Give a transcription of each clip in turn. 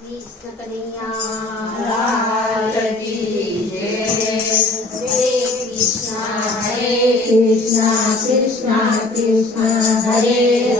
Krishna Kanhaiya Lal Hare Krishna Hare Krishna Krishna Krishna Hare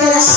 gracias.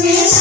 Yes.